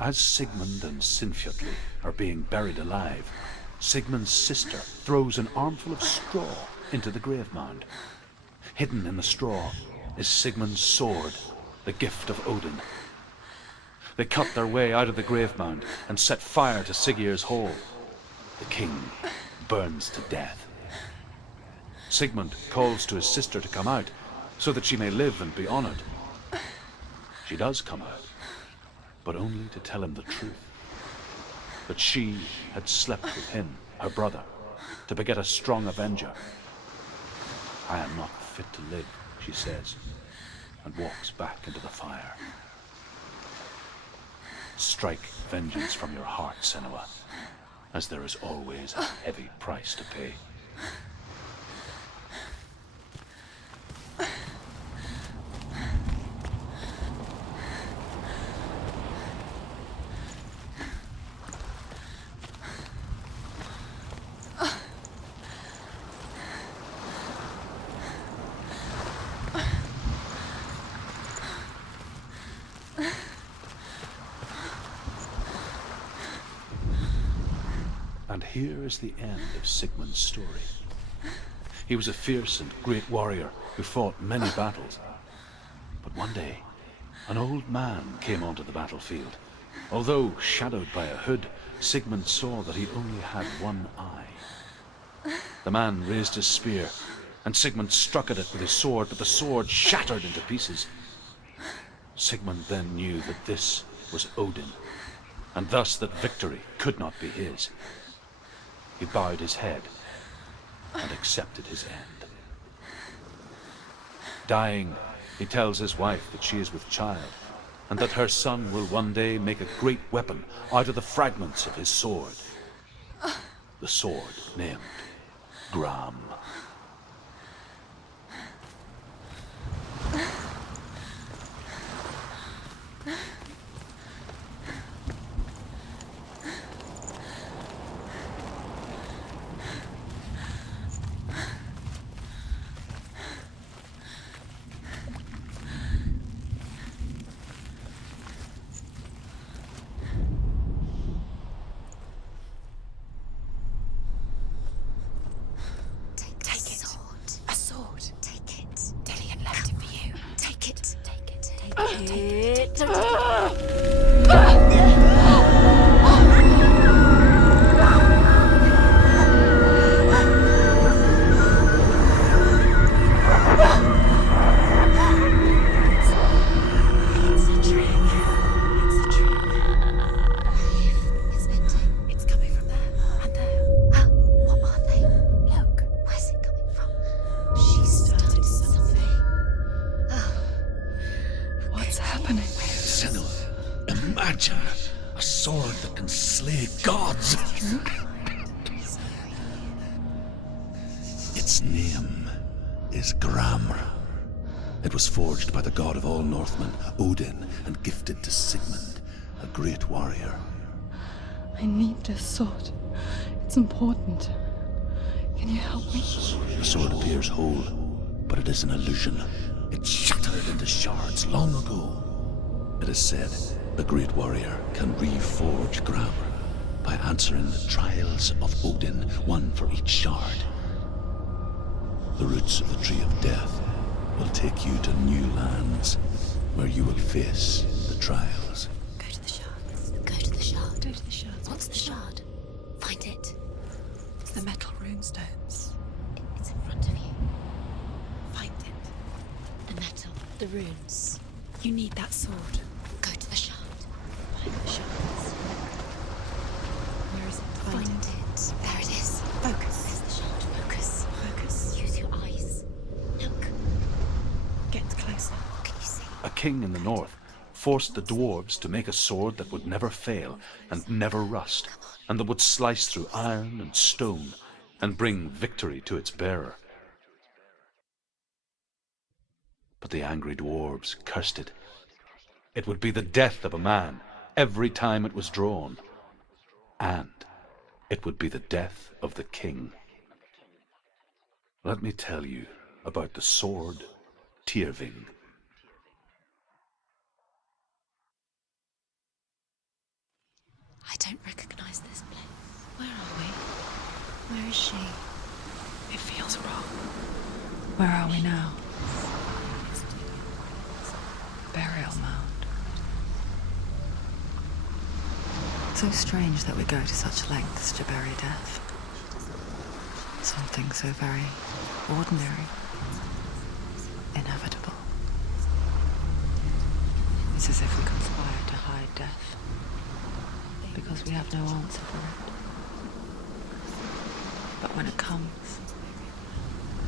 As Sigmund and Sinfjotli are being buried alive, Sigmund's sister throws an armful of straw into the grave mound. Hidden in the straw is Sigmund's sword, the gift of Odin. They cut their way out of the grave mound and set fire to Siggeir's hall. The king burns to death. Sigmund calls to his sister to come out so that she may live and be honored. She does come out, but only to tell him the truth. That she had slept with him, her brother, to beget a strong avenger. I am not fit to live, she says, and walks back into the fire. Strike vengeance from your heart, Senua, as there is always a heavy price to pay. And here is the end of Sigmund's story. He was a fierce and great warrior who fought many battles. But one day, an old man came onto the battlefield. Although shadowed by a hood, Sigmund saw that he only had one eye. The man raised his spear, and Sigmund struck at it with his sword, but the sword shattered into pieces. Sigmund then knew that this was Odin, and thus that victory could not be his. He bowed his head and accepted his end. Dying, he tells his wife that she is with child, and that her son will one day make a great weapon out of the fragments of his sword. The sword named Gramr. Imagine a sword that can slay gods. Its name is Gramr. It was forged by the god of all Northmen, Odin, and gifted to Sigmund, a great warrior. I need this sword. It's important. Can you help me? The sword appears whole, but it is an illusion. It shattered into shards long ago. It is said a great warrior can reforge Gramr by answering the trials of Odin, one for each shard. The roots of the Tree of Death will take you to new lands where you will face the trials. Go to the shards. Go to the shard. Go to the shards. What's the shard? Find it. It's the metal runestones. It's in front of you. Find it. The metal. The runes. You need that sword. Go to the shard. Find the shards. Where is it? Find it. There it is. Focus. There's the shard. Focus. Focus. Use your eyes. Look. Get closer. What can you see? A king in the north forced the dwarves to make a sword that would never fail and never rust, and that would slice through iron and stone and bring victory to its bearer. But the angry dwarves cursed it. It would be the death of a man every time it was drawn, and it would be the death of the king. Let me tell you about the sword Tyrving. I don't recognize this place. Where are we? Where is she? It feels wrong. Where are we now? Burial mound. So strange that we go to such lengths to bury death. Something so very ordinary, inevitable. It's as if we conspire to hide death, because we have no answer for it. But when it comes,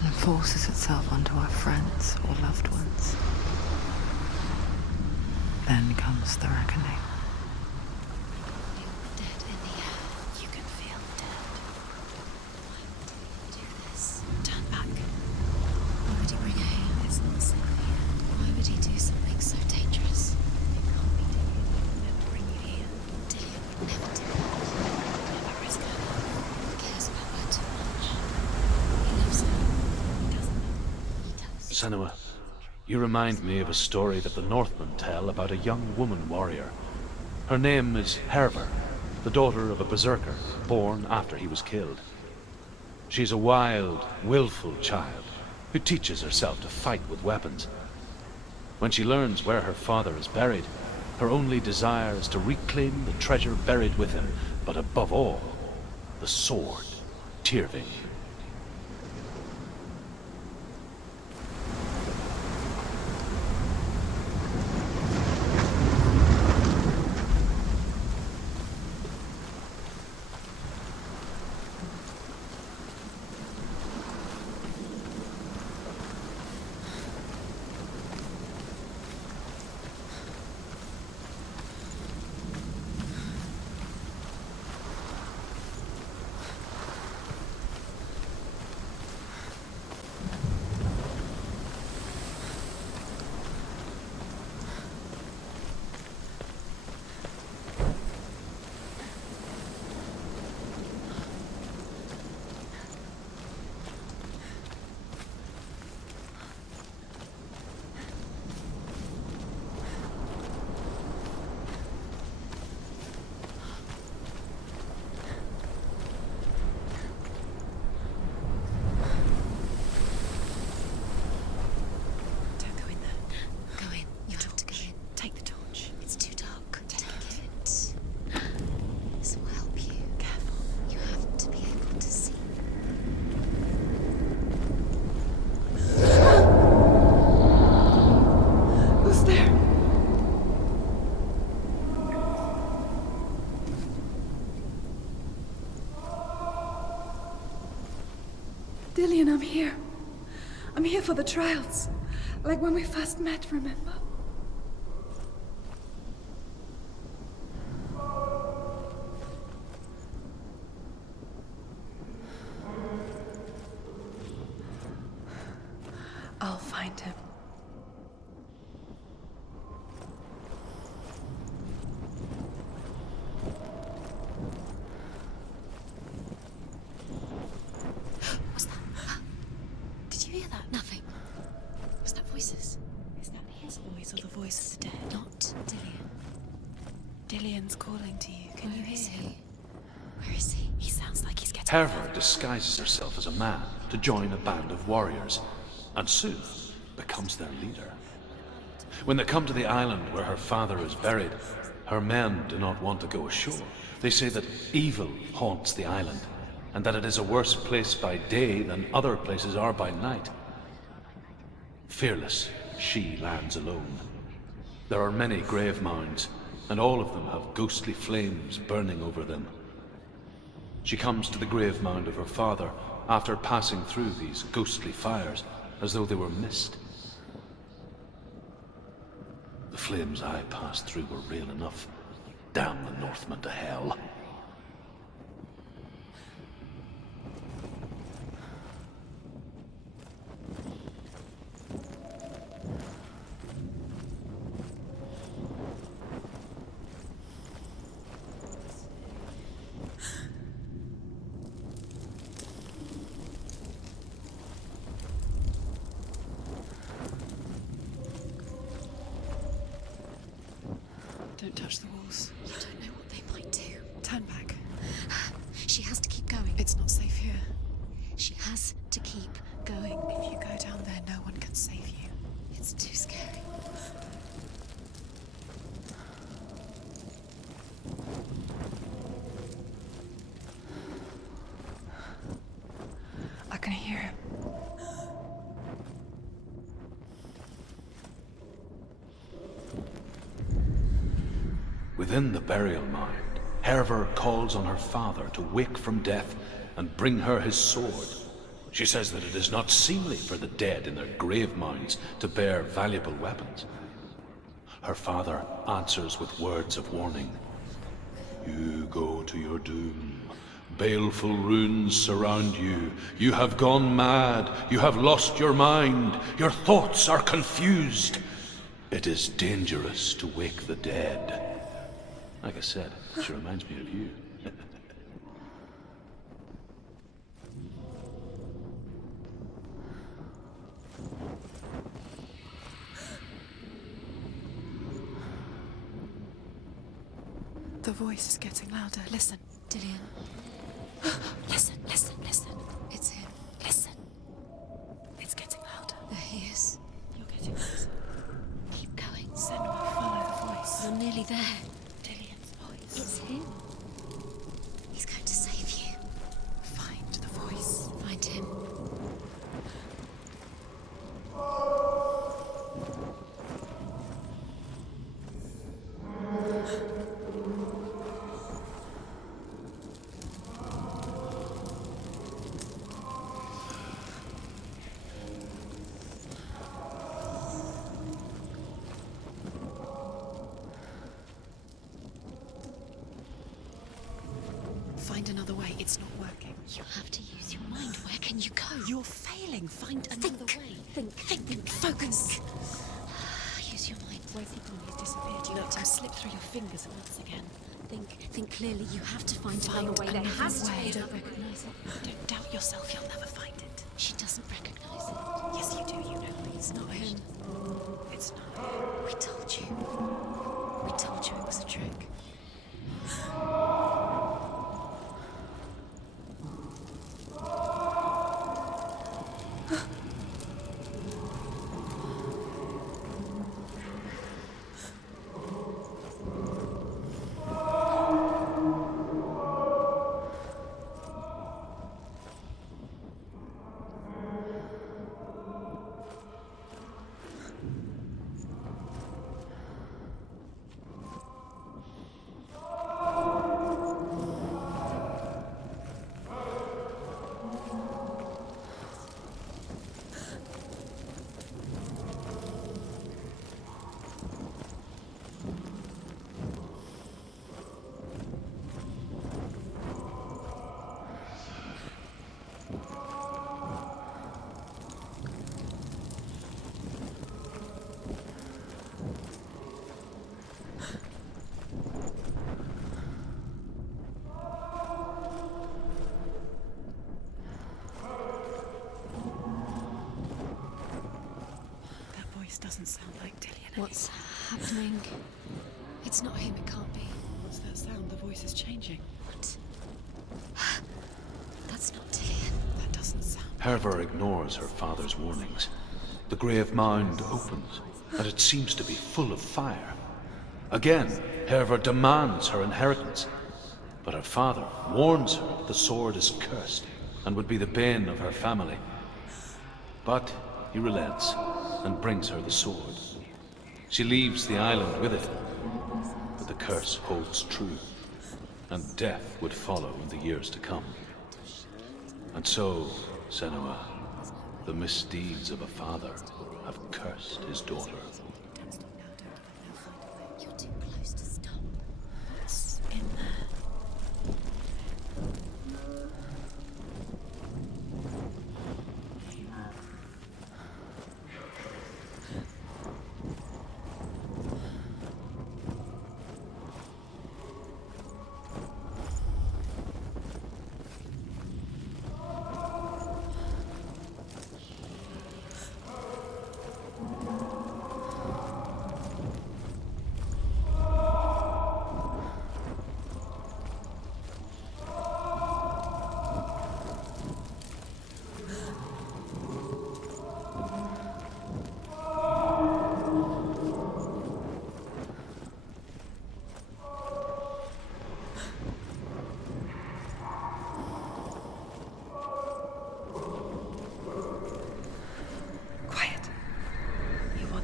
and forces itself onto our friends or loved ones, then comes the reckoning. Dead in the air. You can feel dead. Why would he do this? Turn back. Why would he bring Hela? It's not safe here. Why would he do something so dangerous? It can't be Dillion. He would never bring you here. Dillion would never do it. Never risk her. He cares about her too much. He loves her. He doesn't. He does. Senua, you remind me of a story that the Northmen tell about a young woman warrior. Her name is Hervor, the daughter of a berserker, born after he was killed. She's a wild, willful child who teaches herself to fight with weapons. When she learns where her father is buried, her only desire is to reclaim the treasure buried with him, but above all, the sword, Tyrving. Don't go in there. Go in. You have to go in. Take the torch. It's too dark. Take it. This will help you. Careful. You have to be able to see. Who's there? Dillion, I'm here. I'm here for the trials. Like when we first met, remember? I'll find him. What's that? Did you hear that? Nothing. Was that voices? Is that his voice or the voice of the dead? Not Dillion. Dillion's calling to you. Can you Where is hear he? him? Where is he? He sounds like he's getting Hervor disguises herself as a man to join a band of warriors, and soon becomes their leader. When they come to the island where her father is buried, her men do not want to go ashore. They say that evil haunts the island, and that it is a worse place by day than other places are by night. Fearless, she lands alone. There are many grave mounds, and all of them have ghostly flames burning over them. She comes to the grave mound of her father after passing through these ghostly fires, as though they were mist. The flames I passed through were real enough. Damn the Northmen to hell. Don't touch the walls. You don't know what they might do. to keep going. If you go down there, no one can save you. It's too scary. I can hear him. Within the burial mound, Hervor calls on her father to wake from death and bring her his sword. She says that it is not seemly for the dead in their grave mounds to bear valuable weapons. Her father answers with words of warning. You go to your doom. Baleful runes surround you. You have gone mad. You have lost your mind. Your thoughts are confused. It is dangerous to wake the dead. Like I said, she reminds me of you. The voice is getting louder. Listen. Dillion. Listen, listen, listen. It's him. Listen. It's getting louder. There he is. You're getting closer. Keep going. Senua, follow the voice. You're nearly there. Dillion's voice. It's him. He's going to save you. Find the voice. Find him. Find another way. It's not working. You have to use your mind. Where can you go? You're failing. Find another way. Think. Focus. Use your mind. Where's he gone? He's disappeared. You let him slip through your fingers once again. Think clearly. You have to find another way. There another has to be. way. You don't recognize it. Don't doubt yourself. You'll never find it. She doesn't recognize it. Yes, you do. You know. It's not him. It's not him. We told you. We told you it was a trick. Doesn't sound like Dillion. What's happening? It's not him. It can't be. What's that sound? The voice is changing. What? That's not Dillion. That doesn't sound. Hervor ignores her father's warnings. The grave mound opens, and it seems to be full of fire. Again, Hervor demands her inheritance, but her father warns her that the sword is cursed and would be the bane of her family. But he relents and brings her the sword. She leaves the island with it, but the curse holds true, and death would follow in the years to come. And so, Senua, the misdeeds of a father have cursed his daughter. You're too close to stop. What's in there?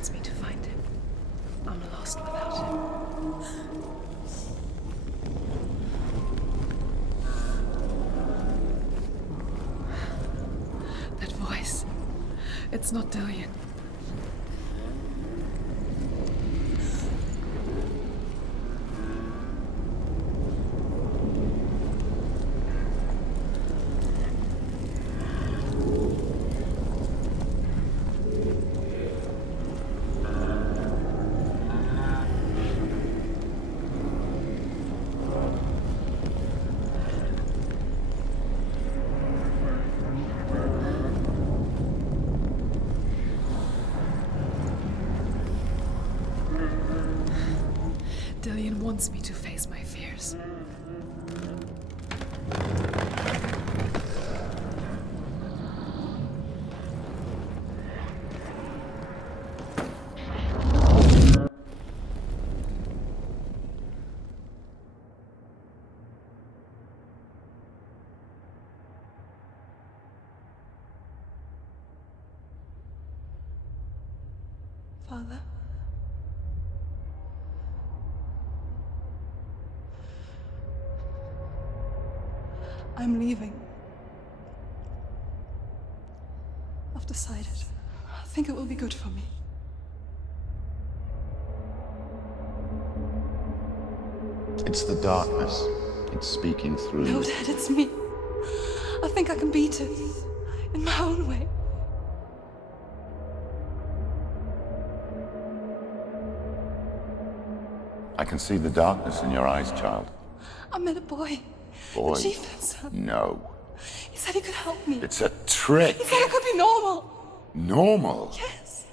wants me to find him. I'm lost without him. That voice. It's not Dillion. Dillion wants me to face my fears. Father? I'm leaving. I've decided. I think it will be good for me. It's the darkness. It's speaking through No, you. Dad, it's me. I think I can beat it. In my own way. I can see the darkness in your eyes, child. I met a boy. Boy. The chieftain's son. No. He said he could help me. It's a trick. He said I could be normal. Normal. Yes.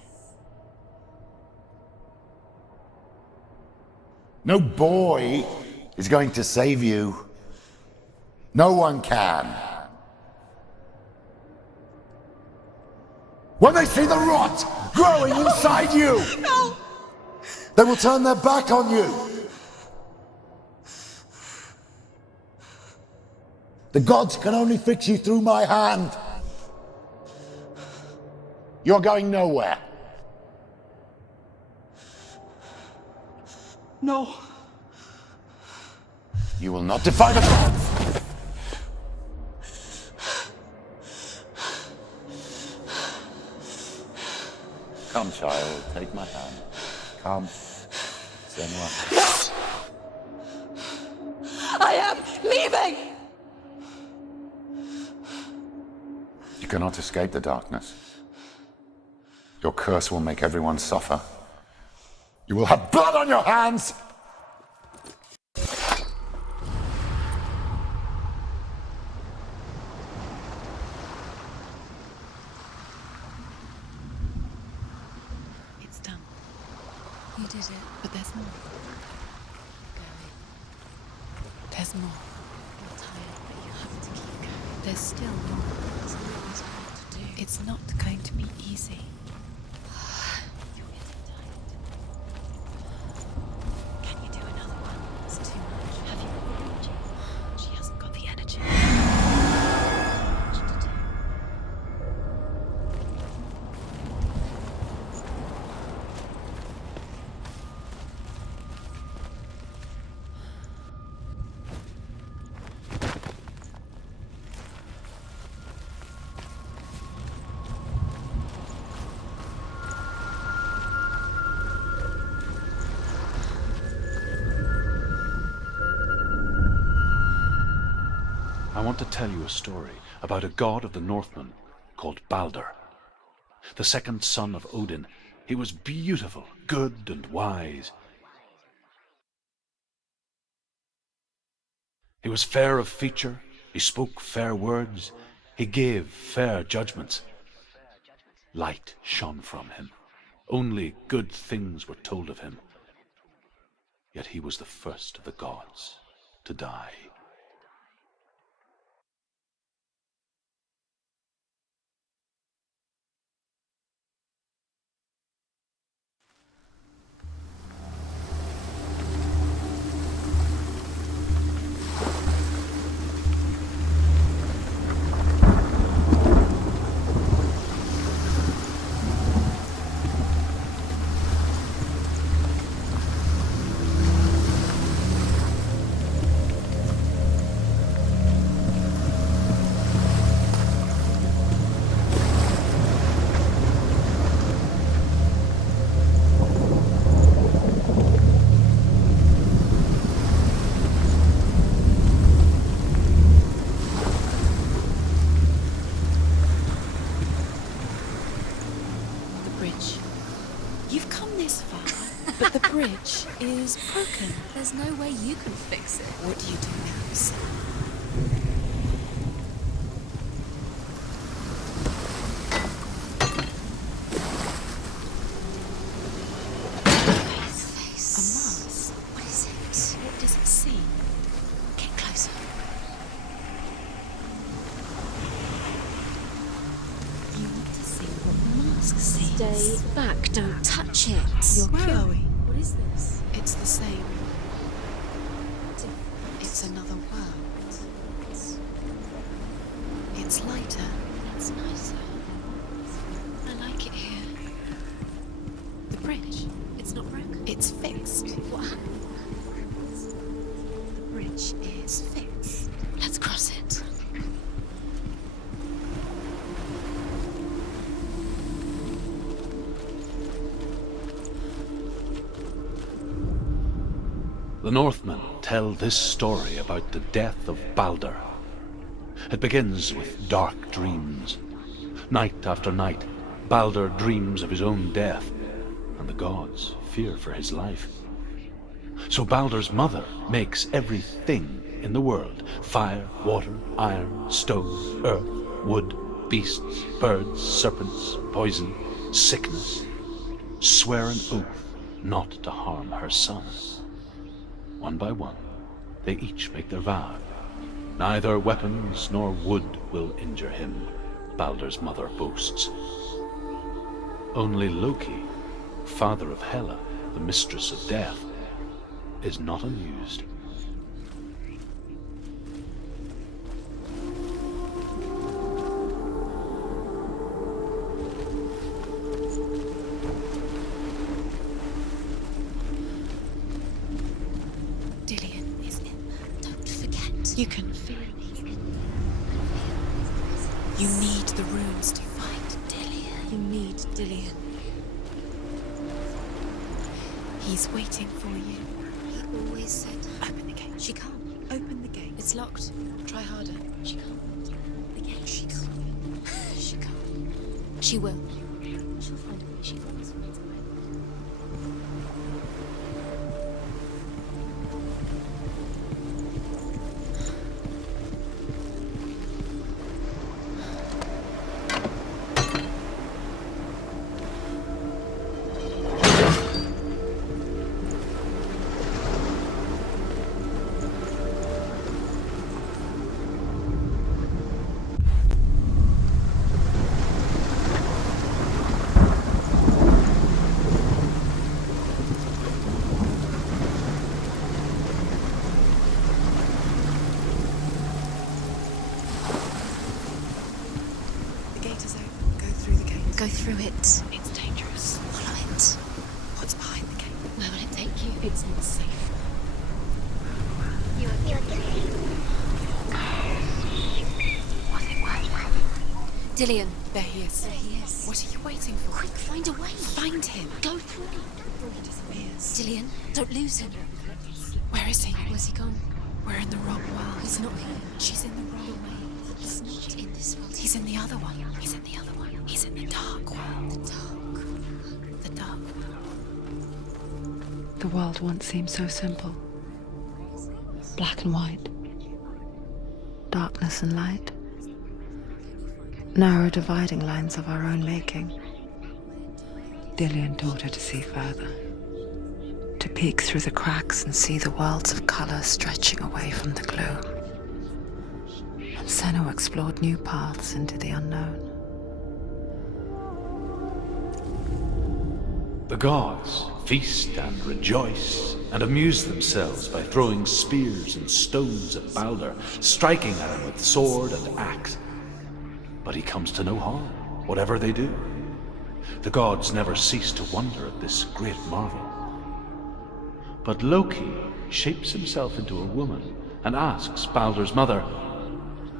No boy is going to save you. No one can. When they see the rot growing inside you, No! they will turn their back on you. The gods can only fix you through my hand. You're going nowhere. No. You will not defy the gods. Come, child, take my hand. Come. Senua. I am leaving! You cannot escape the darkness. Your curse will make everyone suffer. You will have blood on your hands! It's done. You did it, but there's more. Go in. There's more. You're tired, but you have to keep going. There's still more. There's always more to do. It's not going to be easy. You're getting tired. Can you do another one? It's too much. Have you got the energy? She hasn't got the energy. Much to do. I want to tell you a story about a god of the Northmen called Balder. The second son of Odin. He was beautiful, good and wise. He was fair of feature, he spoke fair words, he gave fair judgments. Light shone from him. Only good things were told of him. Yet he was the first of the gods to die. bridge. You've come this far, but the bridge is broken. There's no way you can fix it. What do you do now, Senua? Face. A mask? What is it? What does it seem? Get closer. You want to see what the mask sees? Stay back. Don't touch it. Where are we? What is this? It's the same. It's another world. It's lighter. It's nicer. I like it here. The bridge. It's not broken. It's fixed. What happened? The bridge is fixed. Let's cross it. The Northmen tell this story about the death of Balder. It begins with dark dreams. Night after night, Balder dreams of his own death, and the gods fear for his life. So Balder's mother makes everything in the world: fire, water, iron, stone, earth, wood, beasts, birds, serpents, poison, sickness, swear an oath not to harm her son. One by one, they each make their vow. Neither weapons nor wood will injure him, Balder's mother boasts. Only Loki, father of Hela, the mistress of death, is not amused. Dillion is in there. Don't forget. You can feel it. You need the runes to find Dillion. You need Dillion. He's waiting for you. He always said Open the gate. she can't. Open the gate. It's locked. Try harder. She can't. The gate. She can't. She can't. She will. She'll find a way. She always finds a way. The gate is open. Go through the gate. Go through it. It's dangerous. Follow it. What's behind the gate? Where will it take you? It's not safe. Dillion. There he is. There he is. What are you waiting for? Quick, find a way. Find him. Go through. He disappears. Dillion, don't lose him. Where is he? Where's he gone? We're in the wrong world. He's not here. She's in the wrong world. He's not in this world. He's in the other one. He's in the other one. He's in the dark world. the dark. The dark world. The world once seemed so simple. Black and white. Darkness and light. Narrow dividing lines of our own making. Dillion taught her to see further. To peek through the cracks and see the worlds of color stretching away from the gloom. And Senua explored new paths into the unknown. The gods feast and rejoice and amuse themselves by throwing spears and stones at Balder, striking at him with sword and axe. But he comes to no harm, whatever they do. The gods never cease to wonder at this great marvel. But Loki shapes himself into a woman and asks Balder's mother,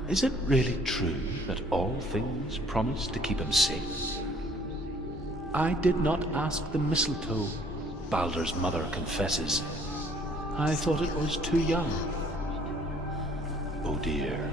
"Is it really true that all things promise to keep him safe?" "I did not ask the mistletoe," Balder's mother confesses. "I thought it was too young." Oh dear.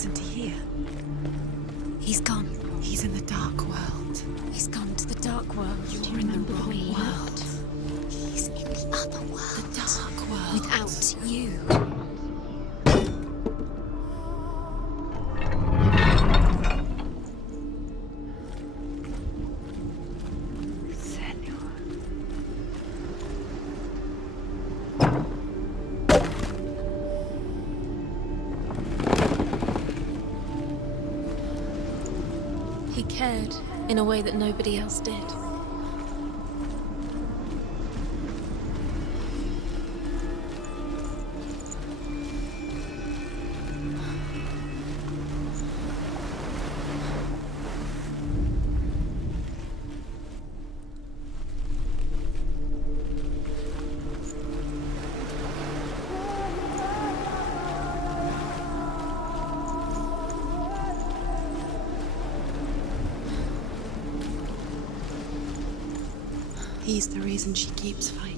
Isn't he here? He's gone. He's in the dark world. He's gone to the dark world. You're in the wrong world. He's in the other world. The dark world. Without you. He cared in a way that nobody else did. He's the reason she keeps fighting.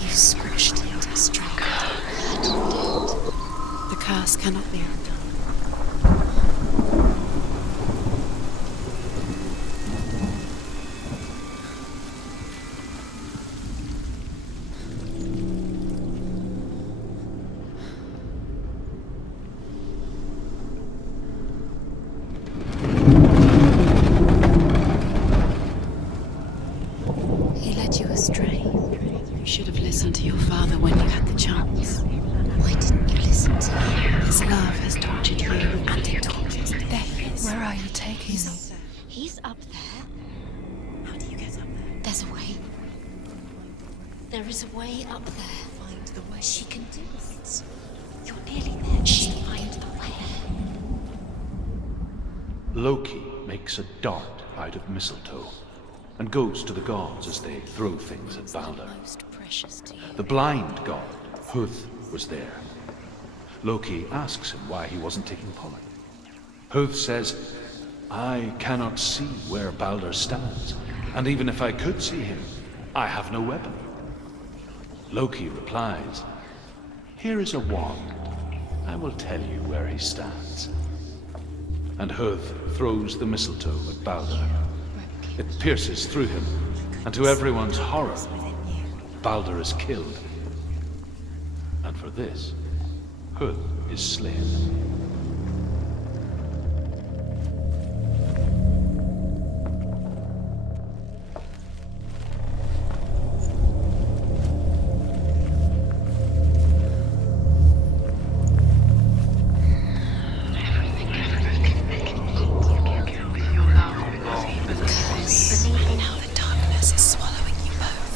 You squashed it, strangled, dead. The curse cannot be undone. He led you astray. You should have listened to your father when you had the chance. Why didn't you listen to him? His love has tortured you. And it tortures me. Where are you taking me? He's up there. How do you get up there? There's a way. There is a way up there. Find the way. She can do it. You're nearly there. She can find the way. Loki makes a dart out of mistletoe and goes to the gods as they throw things at Balder. Most precious to you. The blind god, Huth, was there. Loki asks him why he wasn't taking pollen. Huth says, I cannot see where Balder stands, and even if I could see him, I have no weapon. Loki replies, here is a wand. I will tell you where he stands. And Huth throws the mistletoe at Balder. It pierces through him, and to everyone's horror, Balder is killed. And for this, Huth is slain. Believing how the darkness is swallowing you both.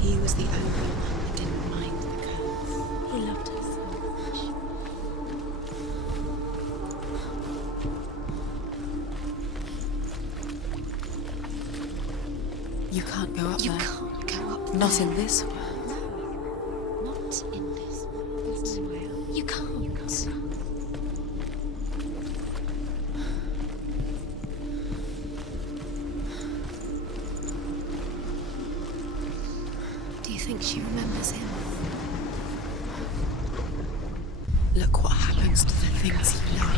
He was the only one that didn't mind the curse. He loved her so much. You can't go up You there. can't go up Not there. in this world. Not in this world. You can't. Do you think she remembers him? Look what happens to the things you love.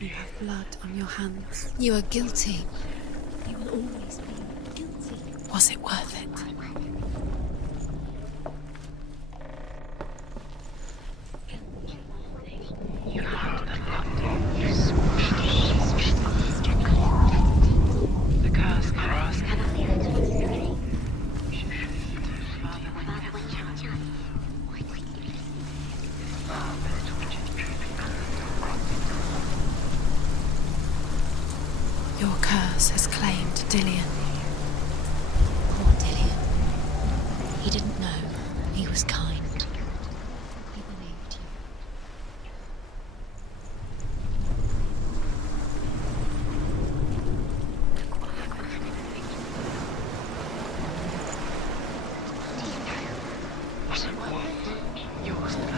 You have blood on your hands. You are guilty. You will always be guilty. Was it worth it? curse has claimed Dillion. Poor Dillion. He didn't know. He was kind. He believed you.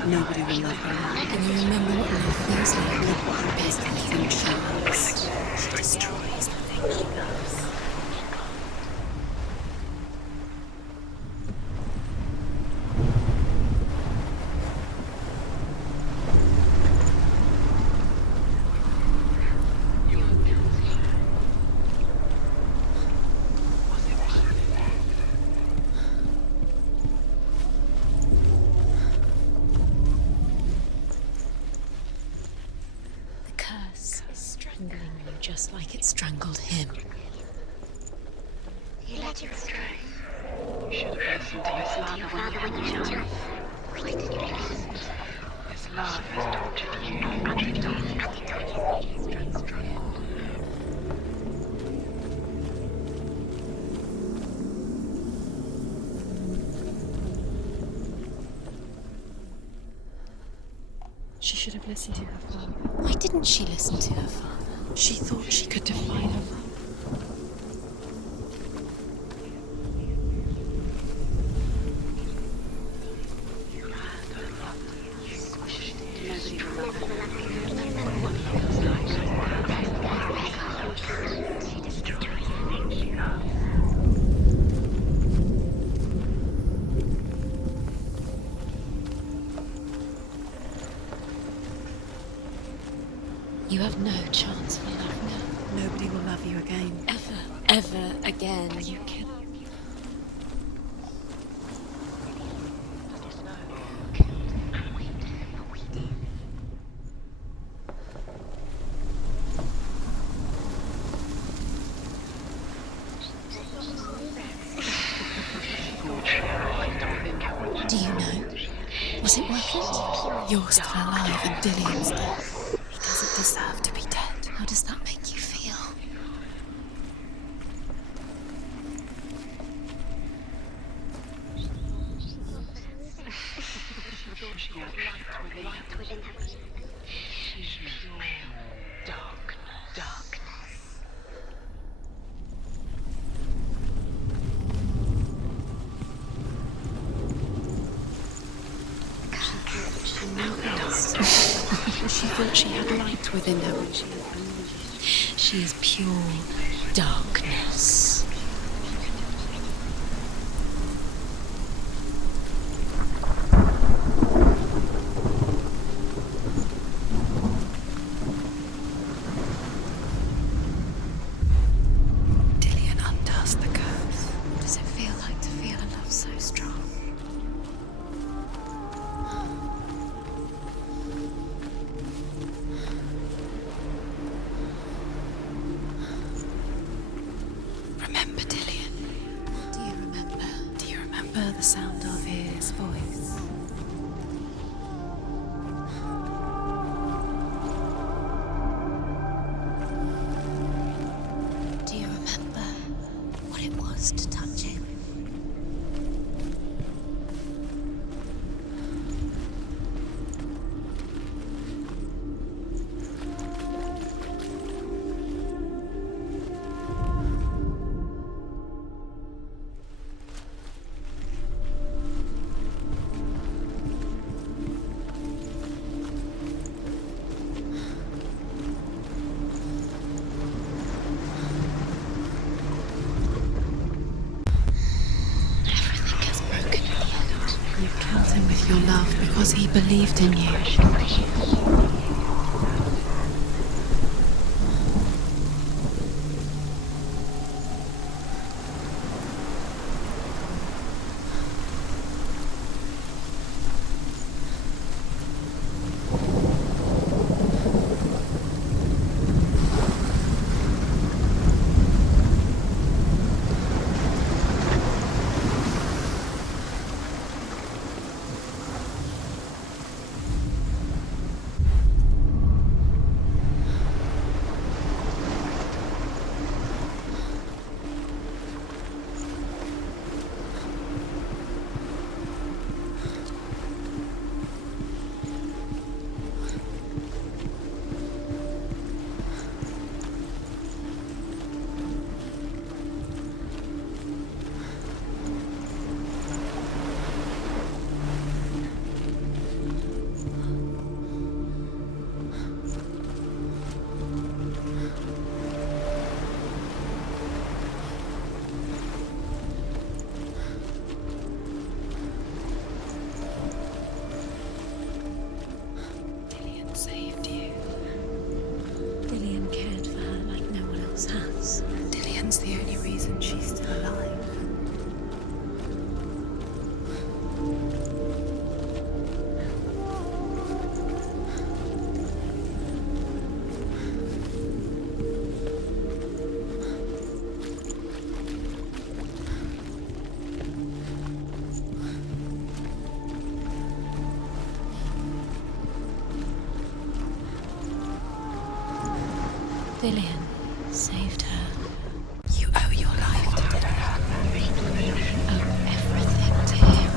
Nobody will love her now. Can you remember what love feels like? Best the thing she loves. She destroys the thing she loves. Strangling you just like it strangled him. You let him stray. You should have listened to his father when you shot him. Why did you listen? His love has tortured you. She should have listened to her father. Why didn't she listen to her father? She thought she could defy her father. You have no chance for love now. Nobody will love you again. Ever again. You can. Do you know? Was it worth it? You're still alive and Dillion's dead. He doesn't deserve to be dead. How does that make you feel? She thought she had light within her when she was born. She is pure darkness. Dillion undoes the curse. What does it feel like to feel a love so strong? Remember Dillion. Do you remember? Do you remember the sound of his voice? Do you remember what it was to touch him? Everything gets broken in the end. You killed him with your love because he believed in you. Dillion saved her. You owe your life to Dillion. You owe everything to him.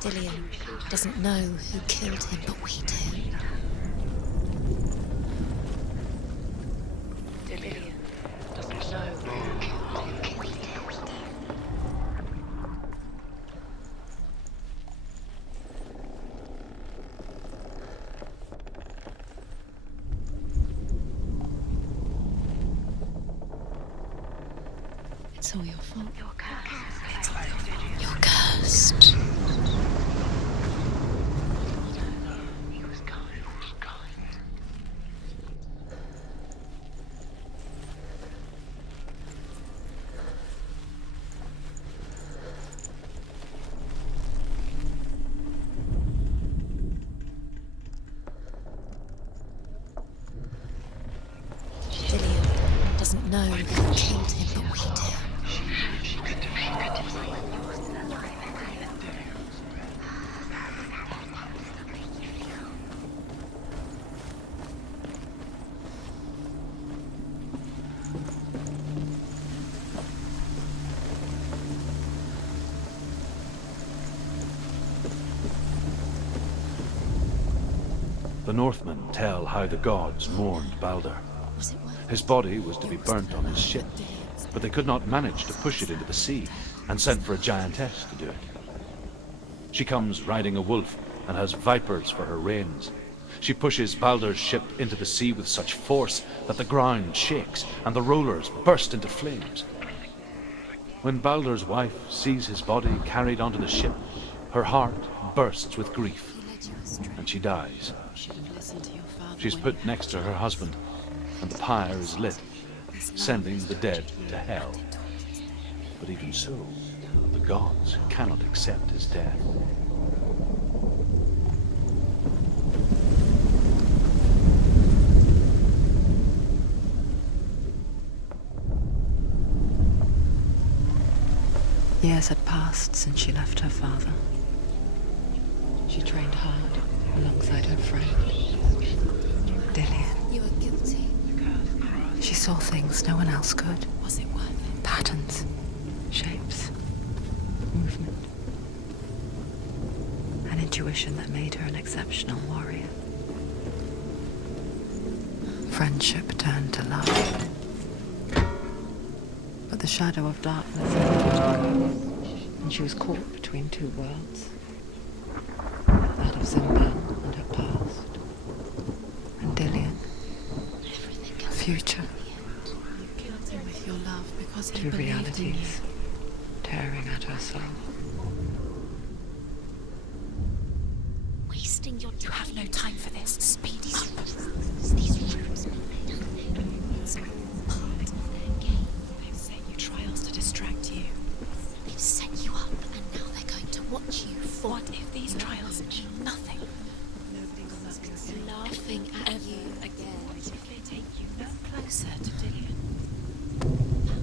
Dillion doesn't know who killed him, but we do. Dillion doesn't know who killed him, but we do. It's all your fault. You're cursed. It's all your fault. You're cursed. He was kind. Dillion doesn't know who killed him, but we do. The Northmen tell how the gods mourned Balder. Was it worth it? His body was to be burnt on his ship, but they could not manage to push it into the sea, and sent for a giantess to do it. She comes riding a wolf and has vipers for her reins. She pushes Balder's ship into the sea with such force that the ground shakes and the rollers burst into flames. When Balder's wife sees his body carried onto the ship, her heart bursts with grief, and she dies. She's put next to her husband, and the pyre is lit, sending the dead to hell. But even so, the gods cannot accept his death. Years had passed since she left her father. She trained hard alongside her friend, Dillion. You were guilty. She saw things no one else could. Was it worth it? Patterns, shapes, movement. An intuition that made her an exceptional warrior. Friendship turned to love. But the shadow of darkness had let her go, and she was caught between two worlds. That of Zimban and her past, and Dillion, her future. You killed him with your love because he Two believed in you. realities tearing at her soul. Wasting your time. You have no time for this. Speed up. These rooms. It's all part of their game. They've set you trials to distract you. They've set you up, and now they're going to watch you fall. What if these trials mean nothing? Laughing at you again. What if they take you no closer to Dillion?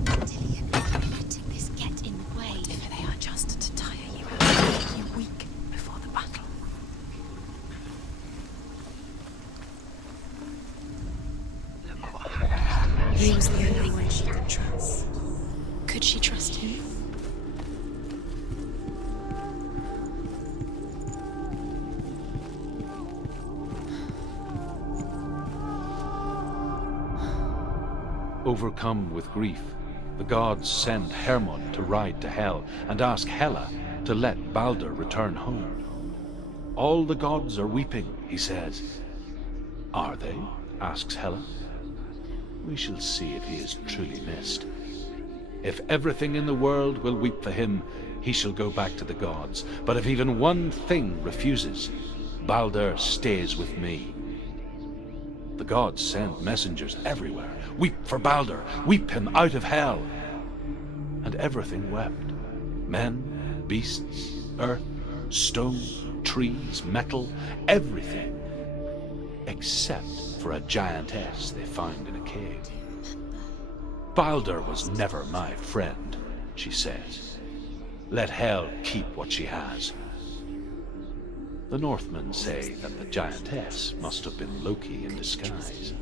Dillion, you're letting this get in the way. What if they are just to tire you out and make you weak before the battle? Look what happened. He was the only one she could trust. Could she trust him? Overcome with grief, the gods send Hermod to ride to Hell and ask Hela to let Balder return home. All the gods are weeping, he says. Are they? Asks Hela. We shall see if he is truly missed. If everything in the world will weep for him, he shall go back to the gods. But if even one thing refuses, Balder stays with me. The gods send messengers everywhere. Weep for Balder, weep him out of hell. And everything wept. Men, Beasts, earth, stone, trees, metal, everything. Except for a giantess they found in a cave. Baldur was never my friend, she says. Let Hel keep what she has. The Northmen say that the giantess must have been Loki in disguise.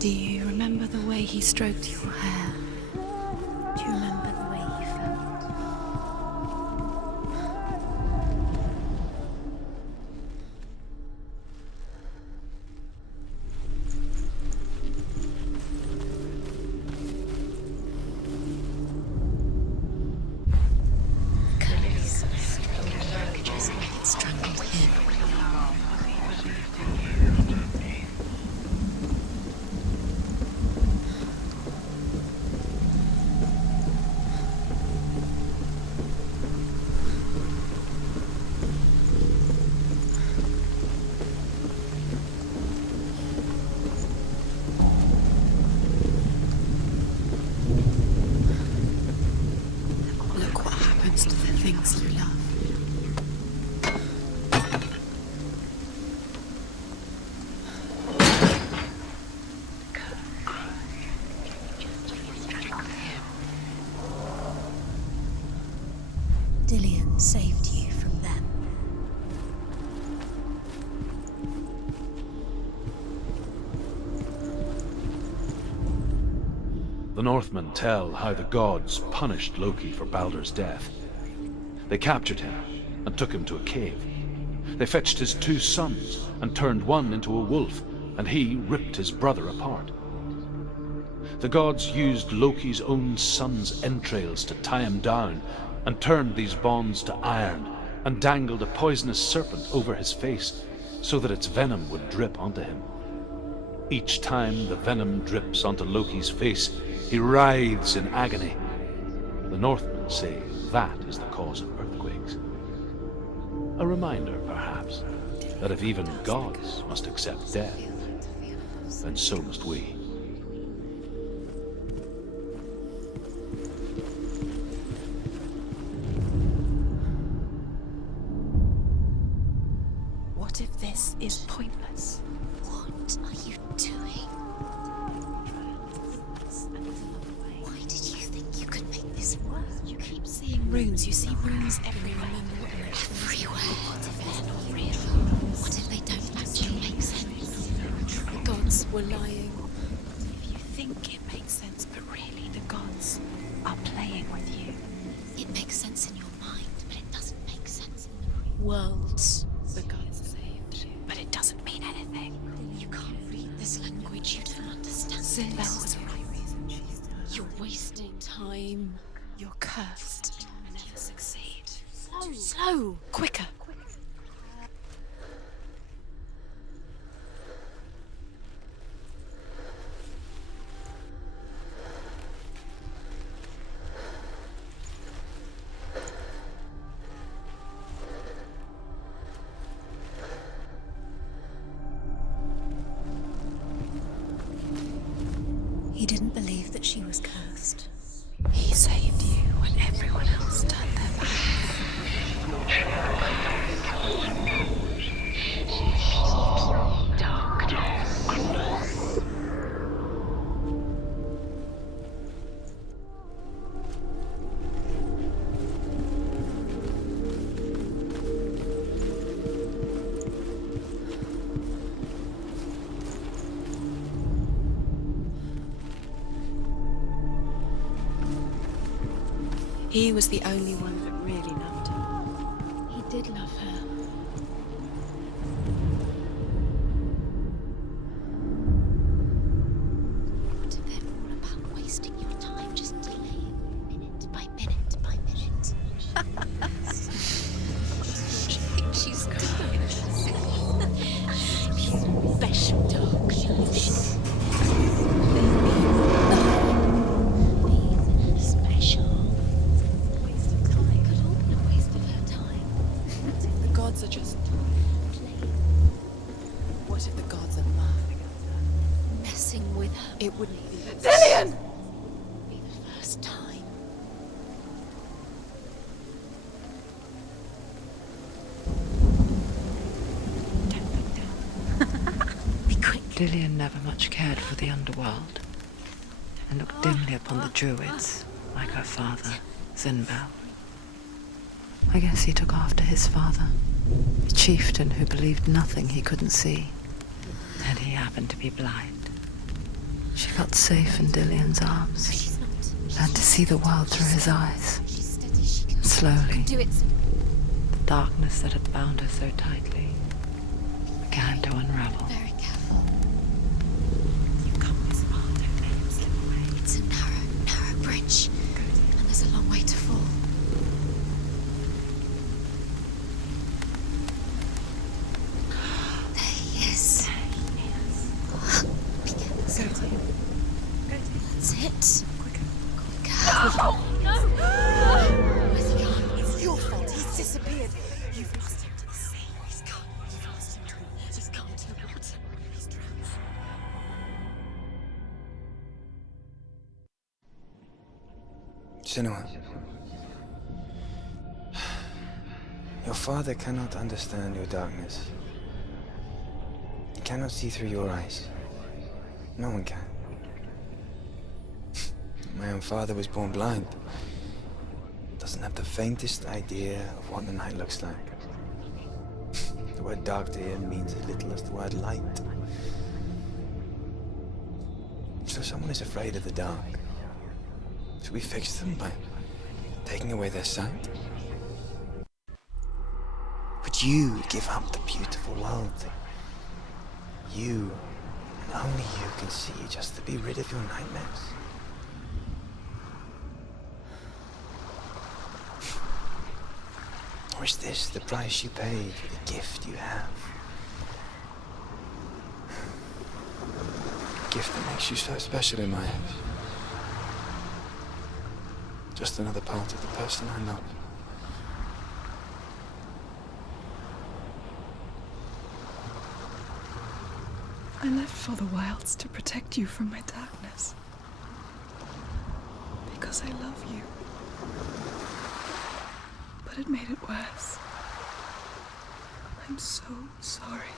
Do you remember the way he stroked your hair? Do you remember the way he felt? Curse. Just like it strangled him. Look what happens to the things you love. Dillion saved you from them. The Northmen tell how the gods punished Loki for Baldur's death. They captured him and took him to a cave. They fetched his 2 sons and turned one into a wolf, and he ripped his brother apart. The gods used Loki's own son's entrails to tie him down and turned these bonds to iron and dangled a poisonous serpent over his face so that its venom would drip onto him. Each time the venom drips onto Loki's face, he writhes in agony. The Northmen say that is the cause of earthquakes. A reminder, perhaps, that if even gods must accept death, then so must we. What if this is pointless? What are you doing? Why did you think you could make this work? You keep seeing runes. You see runes everywhere. Everywhere. What if they're not real? What if they don't actually make sense? The gods were lying. If you think it makes sense, but really the gods are playing with you. It makes sense in your mind, but it doesn't make sense in the real Worlds. The gods saved you, but it doesn't mean anything. You can't read this language, you don't understand. Sinbad this. was right. You're wasting time. You're cursed. You'll never succeed. Slow. Quicker. He didn't believe that she was cursed. He saved you when everyone else turned their He was the only one that really loved her. He did love her. What if they're all about wasting your time, just delaying minute by minute by minute? She's doing wouldn't be. Dillion! Be the first time. Don't look down. Be quick. Dillion never much cared for the underworld, and looked dimly upon the druids, like her father, Zinbel. I guess he took after his father, a chieftain who believed nothing he couldn't see, and he happened to be blind. She felt safe in Dillion's arms, She's not. learned to see the world through his eyes. She's steady. She can Slowly, do it. the darkness that had bound her so tightly began to unravel. Very careful. You've come this far. Don't let him slip away. It's a narrow bridge. And there's a long way to fall. There he is. Be careful. Go to him. Go to him. That's it. Quicker. Quicker. No! Where's he gone? It's your fault. He's disappeared. You've lost him to the sea. He's gone. You've lost him to him. He's gone to the water. He's drowned. Senua, your father cannot understand your darkness. He cannot see through your eyes. No one can. My own father was born blind. Doesn't have the faintest idea of what the night looks like. The word dark to him means as little as the word light. So someone is afraid of the dark. Should we fix them by taking away their sight? Would you give up the beautiful world that you, and only you, can see just to be rid of your nightmares? Or is this the price you pay for the gift you have? A gift that makes you so special in my eyes. Just another part of the person I love. I left for the wilds to protect you from my darkness. Because I love you. But it made it worse. I'm so sorry.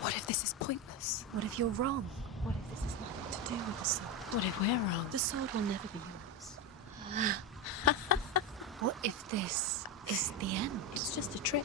What if this is pointless? What if you're wrong? What if this has nothing to do with the sword? What if we're wrong? The sword will never be yours. What if this is the end? It's just a trick.